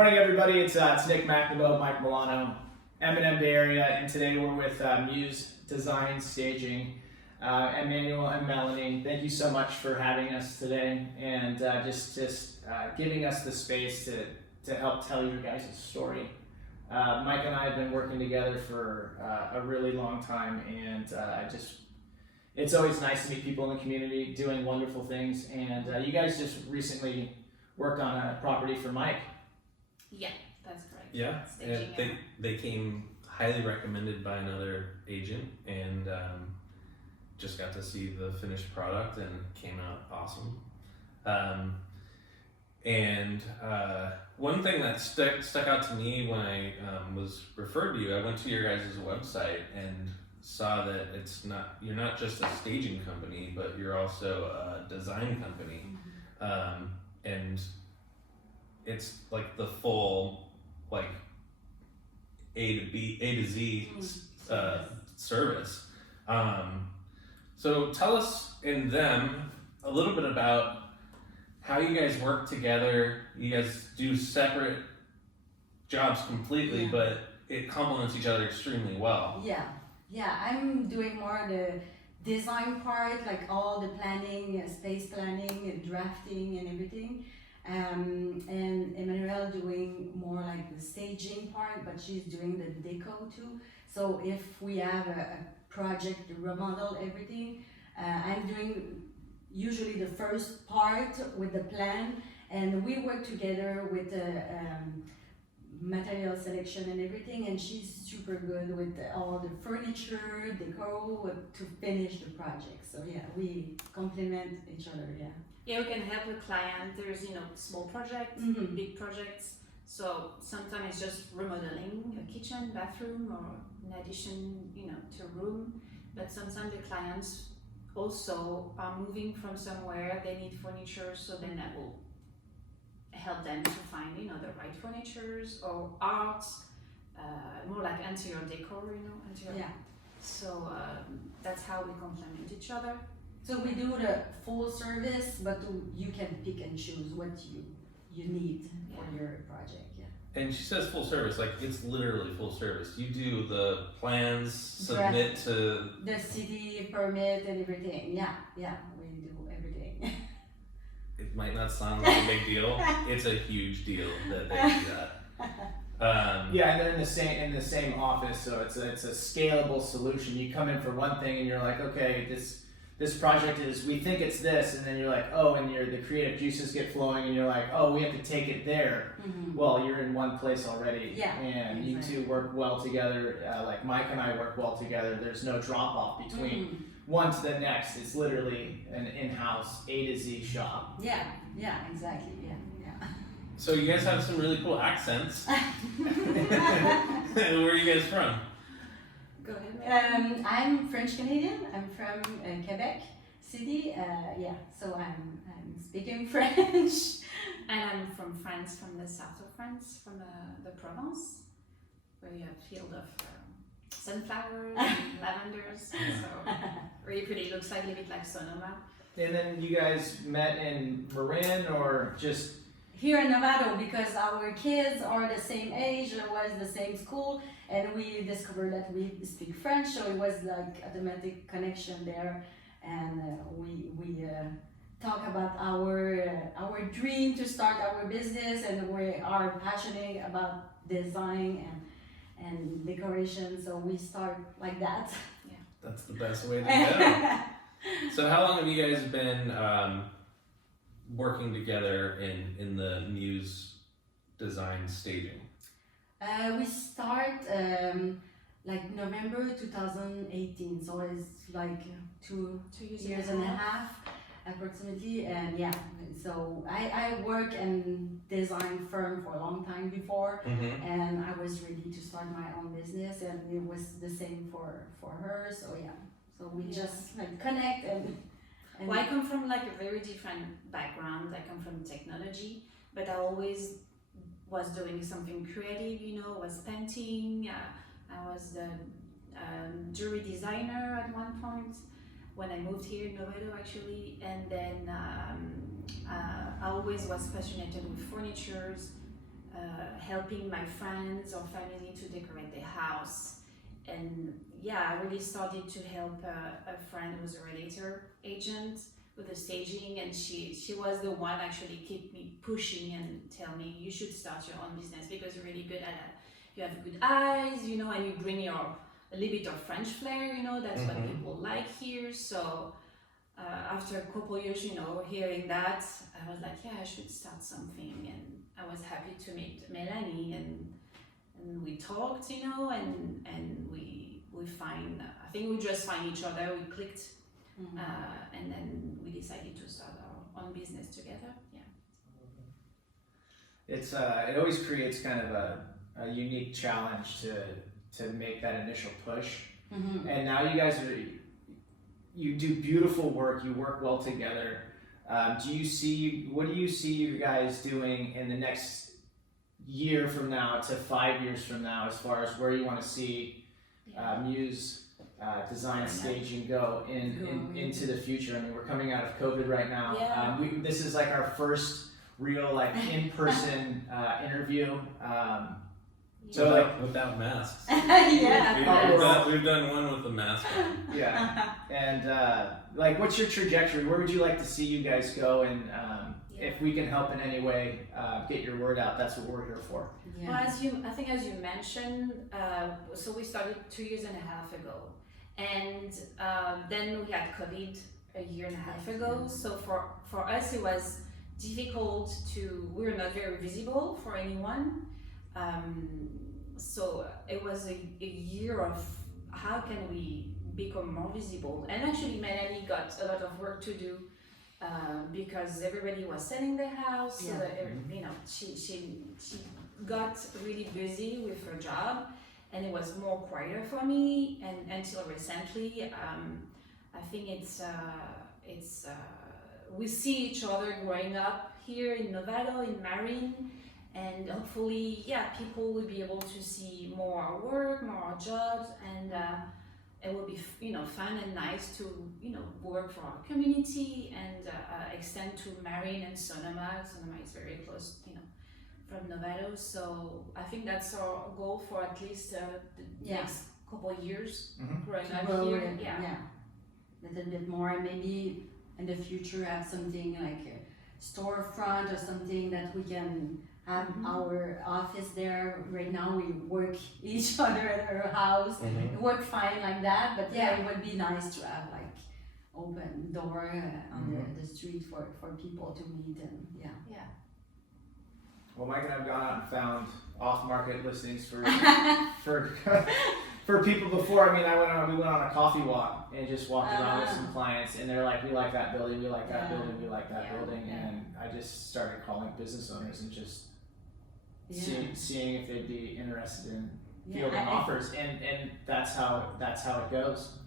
Morning, everybody. It's Nick McNaboe, Mike Milano, MNM Bay Area, and today we're with Muse Design Staging. Emmanuelle and Melanie, thank you so much for having us today and just giving us the space to help tell your guys' story. Mike and I have been working together for a really long time, and it's always nice to meet people in the community doing wonderful things. And you guys just recently worked on a property for Mike. Yeah, that's correct. Yeah, and they came highly recommended by another agent, and just got to see the finished product and came out awesome. One thing that stuck out to me when I was referred to you, I went to your guys' website and saw that you're not just a staging company, but you're also a design company. Mm-hmm. And it's like the full A to Z service. So tell us and them a little bit about how you guys work together. You guys do separate jobs completely, but it complements each other extremely well. Yeah, I'm doing more the design part, like all the planning, space planning, drafting and everything. And Emmanuelle doing more like the staging part, but she's doing the deco too. So if we have a project to remodel everything, I'm doing usually the first part with the plan, and we work together with the material selection and everything, and she's super good with all the furniture, decor to finish the project. So yeah, we complement each other. Yeah, we can help the client. There's small projects, Mm-hmm. big projects. So sometimes it's just remodeling a kitchen, bathroom, or in addition, to a room. But sometimes the clients also are moving from somewhere. They need furniture, so then I will help them to find, the right furnitures or arts, more like interior decor, interior. Yeah. So that's how we complement each other. So we do the full service, but you can pick and choose what you need for your project. Yeah. And she says full service, like it's literally full service. You do the plans, submit to the city permit and everything. Yeah, we do everything. It might not sound like a big deal. It's a huge deal that they do that. Yeah, and they're in the same office, so it's a scalable solution. You come in for one thing and you're like, okay, this project is, we think it's this, and then you're like, oh, and the creative juices get flowing, and you're like, oh, we have to take it there. Mm-hmm. Well, you're in one place already, and exactly. you two work well together. Like Mike and I work well together. There's no drop off between one to the next. It's literally an in-house A to Z shop. Yeah, exactly. Yeah. So you guys have some really cool accents. Where are you guys from? Go ahead. I'm French Canadian. I'm from Quebec City. So I'm speaking French. And I'm from France, from the south of France, from the Provence, where you have a field of sunflowers and lavenders. So really pretty. Looks like a little bit like Sonoma. And then you guys met in Marin, or just Here in Novato, because our kids are the same age, it was the same school, and we discovered that we speak French, so it was like automatic connection there, and we talk about our dream to start our business, and we are passionate about design and decoration, so we start like that. Yeah, that's the best way to go. So how long have you guys been working together in the Muse Design staging? We start like November 2018, so it's like two years and a half approximately. And so I work in design firm for a long time before, and I was ready to start my own business, and it was the same for her. So so we just like connect and well, I come from like a very different background. I come from technology, but I always was doing something creative, was painting. I was the jewelry designer at one point when I moved here in Novato actually, and then I always was passionate with furnitures, helping my friends or family to decorate their house. And yeah, I really started to help a friend who's a Realtor agent with the staging, and she was the one actually keep me pushing and tell me you should start your own business because you're really good at it. You have good eyes, you know, and you bring a little bit of French flair, you know, that's what people like here. So after a couple years, you know, hearing that, I was like, yeah, I should start something. And I was happy to meet Melanie, and we talked, you know, and we find, I think we just find each other, we clicked, and then we decided to start our own business together. Yeah. It's it always creates kind of a unique challenge to make that initial push. And now you guys you do beautiful work, you work well together. What do you see you guys doing in the next year from now to 5 years from now, as far as where you want to see Muse Design Staging go into the future? I mean, we're coming out of COVID right now. This is like our first real like in-person interview. So like without masks. We've done one with a mask on. Yeah. And like, what's your trajectory? Where would you like to see you guys go? And if we can help in any way, get your word out, that's what we're here for. Well, as you mentioned, so we started 2.5 years ago, and then we had COVID a 1.5 years ago. So for us, it was difficult we were not very visible for anyone. So it was a year of how can we become more visible. And actually, Melanie got a lot of work to do because everybody was selling their house. So that, you know, she got really busy with her job, and it was more quieter for me. And until recently, I think it's we see each other growing up here in Novato, in Marin, and hopefully, people will be able to see more our work, more our jobs, and it will be, you know, fun and nice to, you know, work for our community and extend to Marin and Sonoma. Sonoma is very close, you know, from Novato. So I think that's our goal for at least the next couple of years growing up here. A little bit more, and maybe in the future have something like a storefront or something that we can have our office there. Right now we work each other at our house. It work fine like that, but it would be nice to have like open door on the street for people to meet and Well, Mike and I have gone out and found off-market listings for for people before. I mean, we went on a coffee walk and just walked around with some clients, and they're like, we like that building, we like that building, we like that building. And I just started calling business owners and just seeing if they'd be interested in fielding offers, and that's how it goes.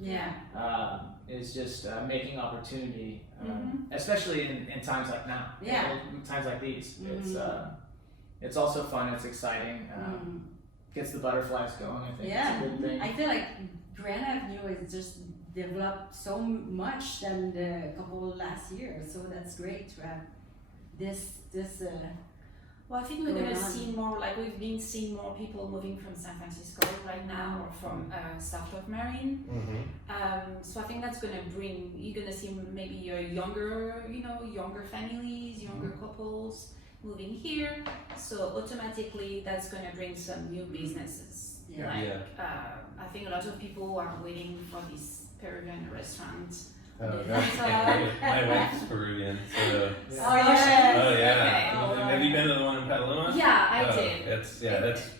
Is just making opportunity, especially in times like now. Times like these. It's also fun, it's exciting, gets the butterflies going. I think it's a good thing. I feel like Grand Avenue is just developed so much than the couple last years, so that's great to have this well, I think we're going to see more, like we've been seeing more people moving from San Francisco right now, or from south of Marin. So I think that's going to bring, you're going to see maybe younger families, younger couples moving here. So automatically that's going to bring some new businesses. I think a lot of people are waiting for this Peruvian restaurant. My wife's Peruvian, so. Okay. Have you been to the one in Petaluma? Yeah, I did. That's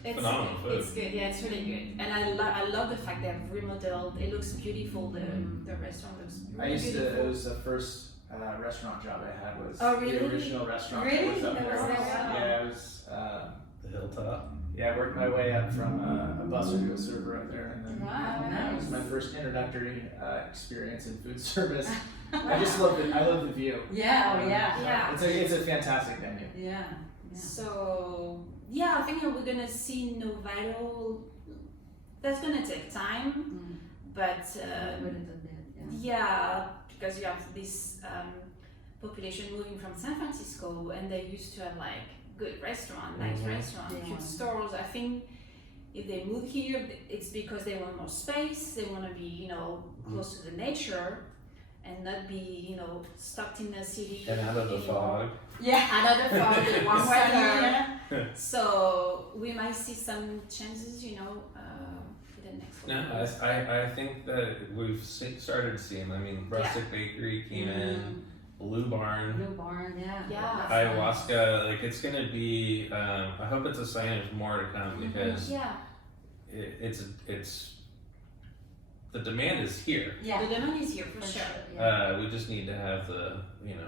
phenomenal food. It's good. Yeah, it's really good, and I love the fact they've remodeled. It looks beautiful. The restaurant looks really beautiful. It was the first restaurant job I had. Was really? The original restaurant. Really? Was up there. That was It was. The Hilltop. Yeah, I worked my way up from a busser to a server right there, and then Wow, it was my first introductory experience in food service. I just love it. I love the view. Yeah. It's a fantastic venue. So I think we're gonna see Novato. That's gonna take time, but because you have this population moving from San Francisco, and they used to have like good restaurant, nice Mhm. restaurant, Yeah. cute stores. I think if they move here, it's because they want more space. They want to be, you know, close to the nature, and not be, you know, stuck in the city. And out of the anymore. fog. Yeah. Another fog, the warm weather. Yeah. So we might see some changes, you know, for the next No, one. I think that we've started seeing. I mean, Rustic Bakery came in, Blue Barn, Blue Barn, yeah. Yeah. Ayahuasca. Like it's gonna be. I hope it's a sign of more to come because Yeah, it's the demand is here. Yeah. the demand is here for sure. Yeah. We just need to have the Yeah.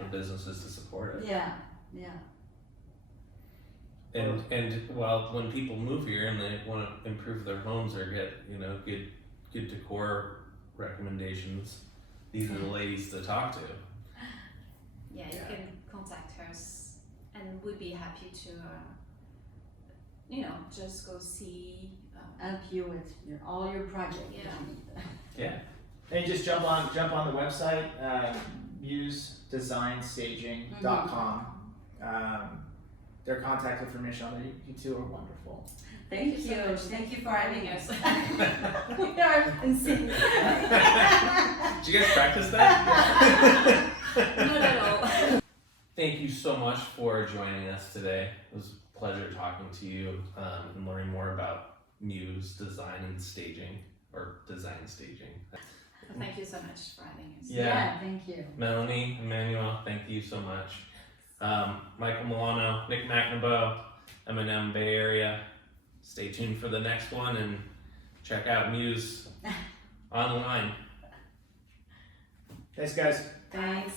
the businesses to support it. Yeah. Yeah. And well, when people move here and they want to improve their homes or get good decor recommendations, these are the ladies to talk to. Yeah, you Yeah. can contact us, and we'd be happy to, you know, just go see. Help you with all your projects. Yeah. Yeah. And just jump on the website, musedesignstaging.com. Their contact information on there. You two are wonderful. Thank Thank you you. so much. Thank you for having us. us. We are in sync. Did you guys practice that? Not at all. Thank you so much for joining us today. It was a pleasure talking to you and learning more about Muse Design and Staging, or Design Staging. Thank you so much for having us. Yeah. Thank you. Melanie, Emmanuelle, thank you so much. Michael Milano, McNaboe, MNM Bay Area. Stay tuned for the next one and check out Muse online. Thanks, guys. Thanks.